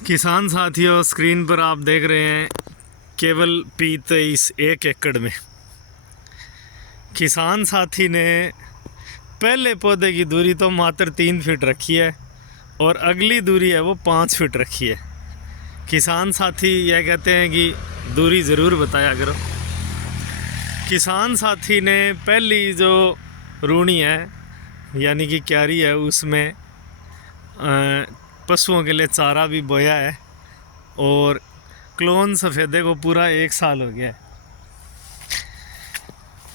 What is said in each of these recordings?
किसान साथियों, स्क्रीन पर आप देख रहे हैं केवल P23 1 एकड़ में। किसान साथी ने पहले पौधे की दूरी तो मात्र 3 फीट रखी है और अगली दूरी है वो 5 फीट रखी है। किसान साथी यह कहते हैं कि दूरी ज़रूर बताया करो। किसान साथी ने पहली जो रूणी है यानी कि क्यारी है उसमें पशुओं के लिए चारा भी बोया है और क्लोन सफ़ेदे को पूरा 1 साल हो गया है।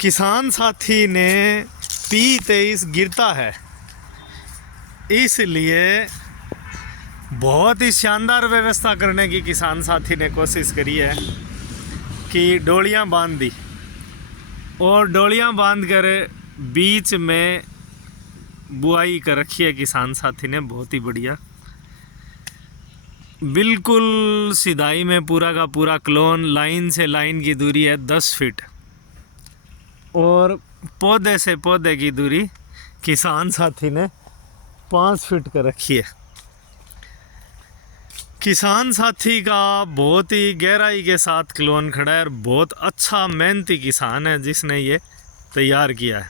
किसान साथी ने P23 गिरता है, इसलिए बहुत ही शानदार व्यवस्था करने की किसान साथी ने कोशिश करी है कि डोलियां बांध दी और डोलियां बांध कर बीच में बुआई कर रखी है किसान साथी ने। बहुत ही बढ़िया, बिल्कुल सीधाई में पूरा का पूरा क्लोन। लाइन से लाइन की दूरी है 10 फीट और पौधे से पौधे की दूरी किसान साथी ने 5 फीट कर रखी है। किसान साथी का बहुत ही गहराई के साथ क्लोन खड़ा है और बहुत अच्छा मेहनती किसान है जिसने ये तैयार किया है।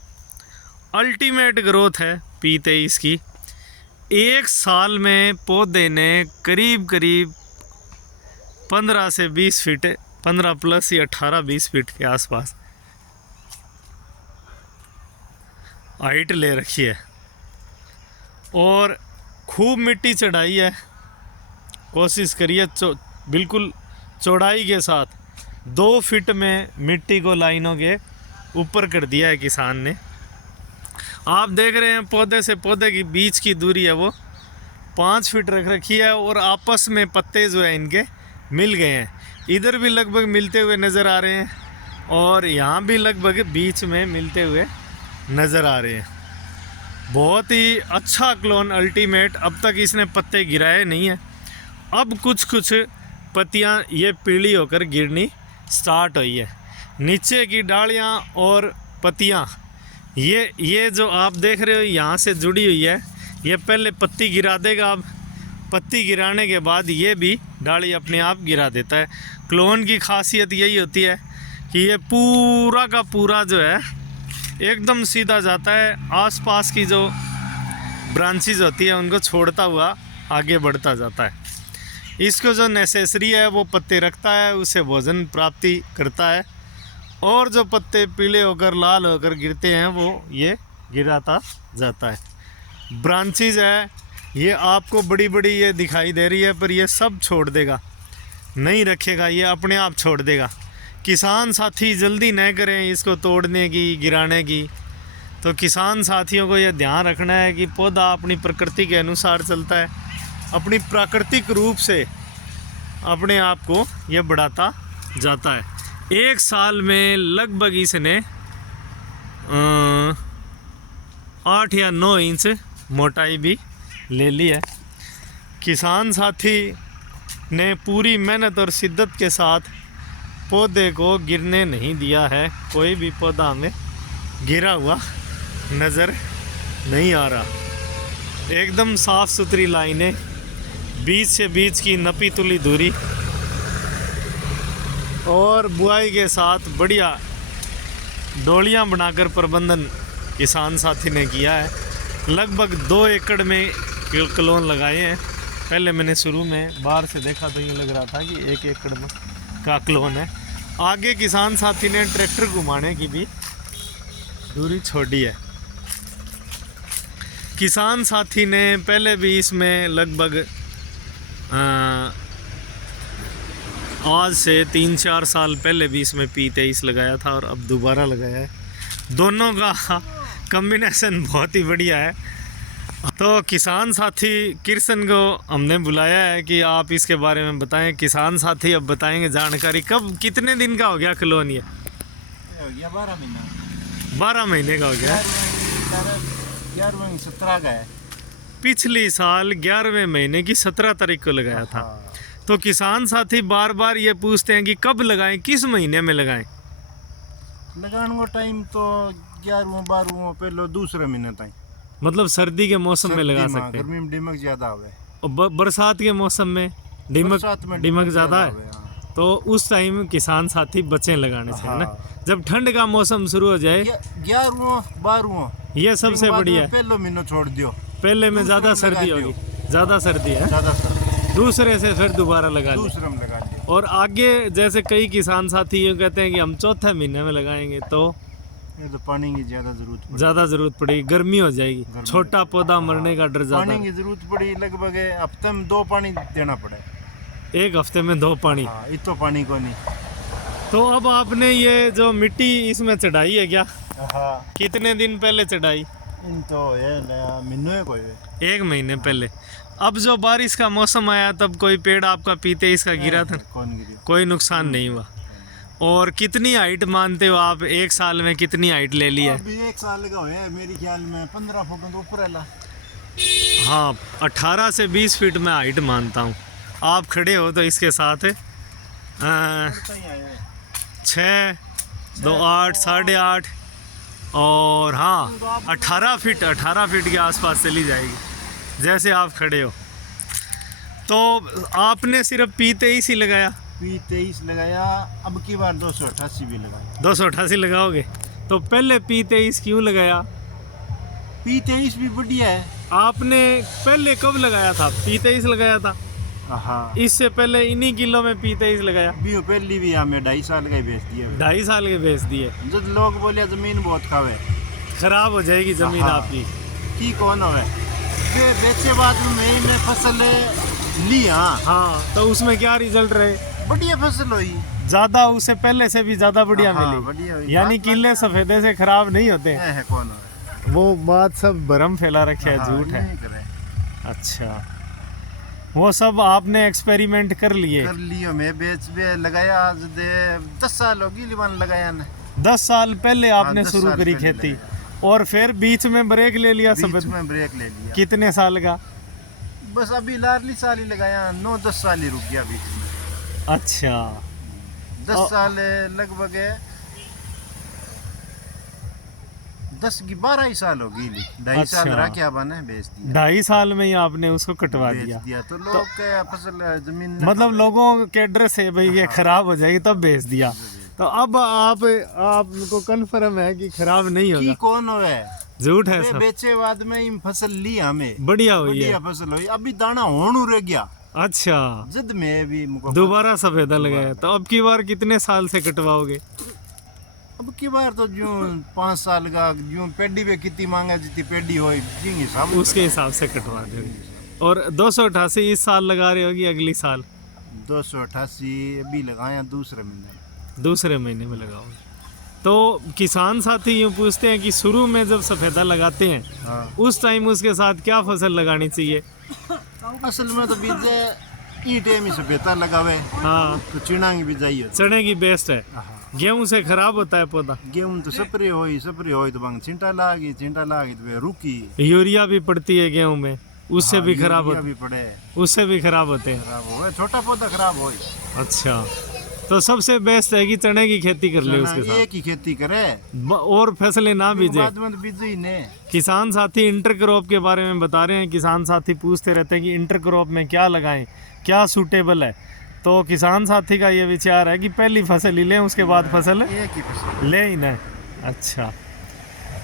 अल्टीमेट ग्रोथ है P23 की। 1 साल में पौधे ने करीब 15 से 20 फीट, 15 प्लस या 18-20 फीट के आसपास हाइट ले रखी है और खूब मिट्टी चढ़ाई है। कोशिश करिए बिल्कुल चौड़ाई के साथ 2 फीट में मिट्टी को लाइनों के ऊपर कर दिया है किसान ने। आप देख रहे हैं पौधे से पौधे की बीच की दूरी है वो 5 फीट रख रखी है और आपस में पत्ते जो है इनके मिल गए हैं। इधर भी लगभग मिलते हुए नज़र आ रहे हैं और यहाँ भी लगभग बीच में मिलते हुए नज़र आ रहे हैं। बहुत ही अच्छा क्लोन अल्टीमेट। अब तक इसने पत्ते गिराए नहीं है, अब कुछ पत्तियाँ ये पीली होकर गिरनी स्टार्ट हुई है। नीचे की डालियाँ और पत्तियाँ ये जो आप देख रहे हो यहाँ से जुड़ी हुई है, ये पहले पत्ती गिरा देगा। अब पत्ती गिराने के बाद ये भी डाली अपने आप गिरा देता है। क्लोन की खासियत यही होती है कि ये पूरा का पूरा जो है एकदम सीधा जाता है, आसपास की जो ब्रांचेज होती है उनको छोड़ता हुआ आगे बढ़ता जाता है। इसको जो नेसेसरी है वो पत्ते रखता है, उसे भोजन प्राप्ति करता है और जो पत्ते पीले होकर लाल होकर गिरते हैं वो ये गिराता जाता है। ब्रांचेज है ये आपको बड़ी बड़ी ये दिखाई दे रही है पर ये सब छोड़ देगा, नहीं रखेगा, ये अपने आप छोड़ देगा। किसान साथी जल्दी न करें इसको तोड़ने की, गिराने की। तो किसान साथियों को यह ध्यान रखना है कि पौधा अपनी प्रकृति के अनुसार चलता है, अपनी प्राकृतिक रूप से अपने आप को यह बढ़ाता जाता है। 1 साल में लगभग इसने 8 या 9 इंच मोटाई भी ले ली है। किसान साथी ने पूरी मेहनत और शिद्दत के साथ पौधे को गिरने नहीं दिया है। कोई भी पौधा हमें गिरा हुआ नज़र नहीं आ रहा। एकदम साफ़ सुथरी लाइनें, बीच से बीच की नपी तुली दूरी और बुआई के साथ बढ़िया डोलियां बनाकर प्रबंधन किसान साथी ने किया है। लगभग 2 एकड़ में क्लोन लगाए हैं। पहले मैंने शुरू में बाहर से देखा तो यूँ लग रहा था कि 1 एकड़ में का क्लोन है। आगे किसान साथी ने ट्रैक्टर घुमाने की भी दूरी छोड़ी है। किसान साथी ने पहले भी इसमें लगभग आज से 3-4 साल पहले भी इसमें P23 लगाया था और अब दोबारा लगाया है। दोनों का कॉम्बिनेशन बहुत ही बढ़िया है। तो किसान साथी किरसन को हमने बुलाया है कि आप इसके बारे में बताएं। किसान साथी अब बताएंगे जानकारी। कब, कितने दिन का हो गया क्लोन? ये हो गया 12 महीना। 12 महीने का हो गया। 11-17 का है। पिछली साल 11वें महीने की 17 तारीख को लगाया था। तो किसान साथी बार बार ये पूछते हैं कि कब लगाएं, किस महीने में लगाएं? लगाने का टाइम तो 11-12 पहले दूसरे महीने तक, मतलब सर्दी के मौसम में लगा सकते हैं। गर्मी में दिमाग ज़्यादा हुआ है। और बरसात के मौसम में बरसात में दीमक ज़्यादा है, हाँ। तो उस टाइम किसान साथी बचें लगाने से, है ना। हाँ। जब ठंड का मौसम शुरू हो जाए 11वां 12वां ये सबसे बढ़िया है। पहले महीना छोड़ दियो, पहले में ज़्यादा दूसरे में सर्दी लगा होगी, ज़्यादा सर्दी है, ज्यादा सर दूसरे से फिर दोबारा लगा ली। दूसरे में लगा दियो। और आगे जैसे कई किसान साथी यूँ कहते हैं कि हम चौथे महीने में लगाएंगे तो ये तो पानी की ज्यादा जरूरत पड़ी। ज़्यादा ज़रूरत पड़ेगी, गर्मी हो जाएगी, छोटा पौधा मरने का डर ज़्यादा पानी है। की जरूरत पड़ी, लगभग हफ्ते में 2 पानी देना पड़े। एक हफ्ते में 2 पानी। हाँ, इतो पानी को नहीं। तो अब आपने ये जो मिट्टी इसमें चढ़ाई है क्या, हाँ, कितने दिन पहले चढ़ाई? इन तो ये महीनों है कोई 1 महीने पहले। अब जो बारिश का मौसम आया तब कोई पेड़ आपका पीते इसका गिरा था? कौन गिरी? कोई नुकसान नहीं हुआ। और कितनी हाइट मानते हो आप, 1 साल में कितनी हाइट ले ली है? अभी 1 साल का है मेरे ख्याल में 15 फुट तो ऊपर है। हाँ, 18 से 20 फीट में हाइट मानता हूँ। आप खड़े हो तो इसके साथ 6, 2, 8, 8.5 और हाँ 18 फीट के आसपास चली जाएगी जैसे आप खड़े हो। तो आपने सिर्फ P23 ही लगाया? P23 लगाया, अब की बार 288 भी लगाया। 288 लगाओगे तो पहले P23 क्यों लगाया? P23 भी बढ़िया है। आपने पहले कब लगाया था? P23 लगाया था? हाँ, इससे पहले इन्हीं किलो में P23 लगाया? भी पहली भी हमें 2.5 साल का ही बेच दिया। 2.5 साल के बेच दिए। जब लोग बोले जमीन बहुत खावे, खराब हो जाएगी जमीन हाँ। आपकी। की कौन होवे वे बेचे बाद में मैंने फसल ली। हाँ, तो उसमें क्या रिजल्ट रहे? बढ़िया फसल हुई, ज्यादा, उससे पहले से भी ज्यादा बढ़िया हाँ, मिली। बढ़िया हुई। यानी किले सफेदे से खराब नहीं होते। है कौन होवे? वो बात सब भरम फैला रखे है, हाँ, झूठ है। नहीं करे। अच्छा, वो सब आपने एक्सपेरिमेंट कर लिए? कर लियो, मैं बेच भी लगाया आज दे 10 साल होगी लीवान लगाया ने। 10 साल पहले आपने 10 शुरू साल करी पहले खेती लगाया। और फिर बीच में ब्रेक ले लिया सब? बीच में ब्रेक ले लिया। कितने साल का? बस अभी लाडली साल ही लगाया, 9-10 साल ही रुक गया बीच में। अच्छा, 10 साल लगभग 12 ही साल हो गई। 2.5 साल अच्छा। रहा क्या बने बेच दिया। 2.5 साल में ही आपने उसको कटवा बेच दिया? दिया तो लोग के फसल जमीन मतलब लोगों के डर से भाई ये खराब हो जाएगी तब बेच दिया। तो अब आपको कन्फर्म है कि खराब नहीं की होगा? कौन होवे? झूठ है वे सब? बेचे बाद में इन फसल ली हमें, बढ़िया हुई बढ़िया है। फसल हुई। अभी दाना होणू रह गया, अच्छा, जद में भी मुको दोबारा सफेदा लगाया। तो अब की बार कितने साल से कटवाओगे? अब की बार तो जो 5 साल का जो पेडी पे कितनी मांगा जितनी पेडी हो हिसाब उसके हिसाब से कटवा दोगे। और 288 इस साल लगा रहे होगी, अगली साल? 288 अभी लगाया दूसरे महीने में लगाओगे। तो किसान साथी यूँ पूछते हैं कि शुरू में जब सफेदा लगाते हैं हाँ। उस टाइम उसके साथ क्या फसल लगानी चाहिए? असल में तो बीज ई टाइम ही सफेदा लगावे हाँ, तो चिना की बिजाई होती। चने की बेस्ट है। हाँ। गेहूं से खराब होता है पौधा। गेहूं तो सप्रे होई तो बंग चिंटा लागी तो वे रुकी। यूरिया भी पड़ती है गेहूं में, उससे भी खराब यूरिया होते, भी पड़े, उससे भी खराब होते हैं। खराब हो छोटा पौधा खराब हो। अच्छा, तो सबसे बेस्ट है कि चने की खेती कर ले उसके साथ, एक ही खेती करे और फसलें ना बीजे। बाद में तो बीजे ही ने। किसान साथी इंटर क्रॉप के बारे में बता रहे हैं। किसान साथी पूछते रहते हैं कि इंटर क्रॉप में क्या लगाएं, क्या सूटेबल है। तो किसान साथी का ये विचार है कि पहली फसल ही लें, उसके बाद फसल एक ही फसल ले ही ना। अच्छा,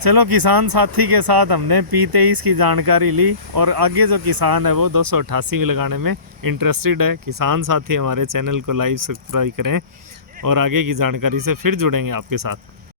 चलो, किसान साथी के साथ हमने P23 की जानकारी ली और आगे जो किसान है वो 288 लगाने में इंटरेस्टेड है। किसान साथी हमारे चैनल को लाइक सब्सक्राइब करें और आगे की जानकारी से फिर जुड़ेंगे आपके साथ।